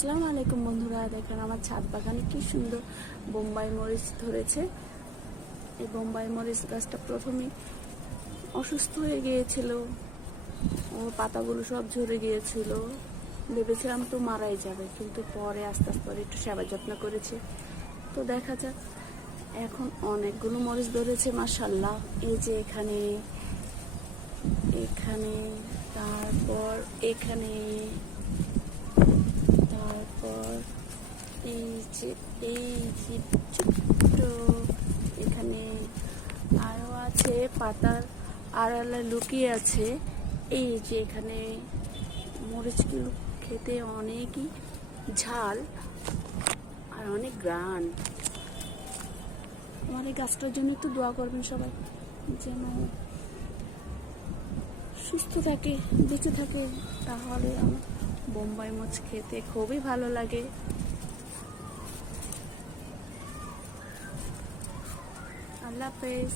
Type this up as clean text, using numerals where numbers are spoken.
আসসালামু আলাইকুম বন্ধুরা, দেখেন আমার ছাদ বাগানে কি সুন্দর বোম্বাই মরিচ ধরেছে। এই বোম্বাই মরিচ গাছটা প্রথমে অসুস্থ হয়ে গিয়েছিল, ওর পাতাগুলো সব ঝরে গিয়েছিল, ভেবেছিলাম তো মারাই যাবে, কিন্তু পরে আস্তে আস্তে একটু সেবা যত্ন করেছে, তো দেখা যাক। এখন অনেকগুলো মরিচ ধরেছে মাশাআল্লাহ। এই যে এখানে এখানে তারপর এখানে, তারপর এই যে ছোট্ট এখানে আরও আছে, পাতার আড়ালে লুকিয়ে আছে। এই যে এখানে মরিচগুলো খেতে অনেকই ঝাল আর অনেক গ্রান। আমার এই গাছটার জন্য একটু দোয়া করবেন সবাই, যেন সুস্থ থাকে, বেঁচে থাকে, তাহলে আমার বোম্বাই মরিচ খেতে খুবই ভালো লাগে। আল্লাহ হাফেজ।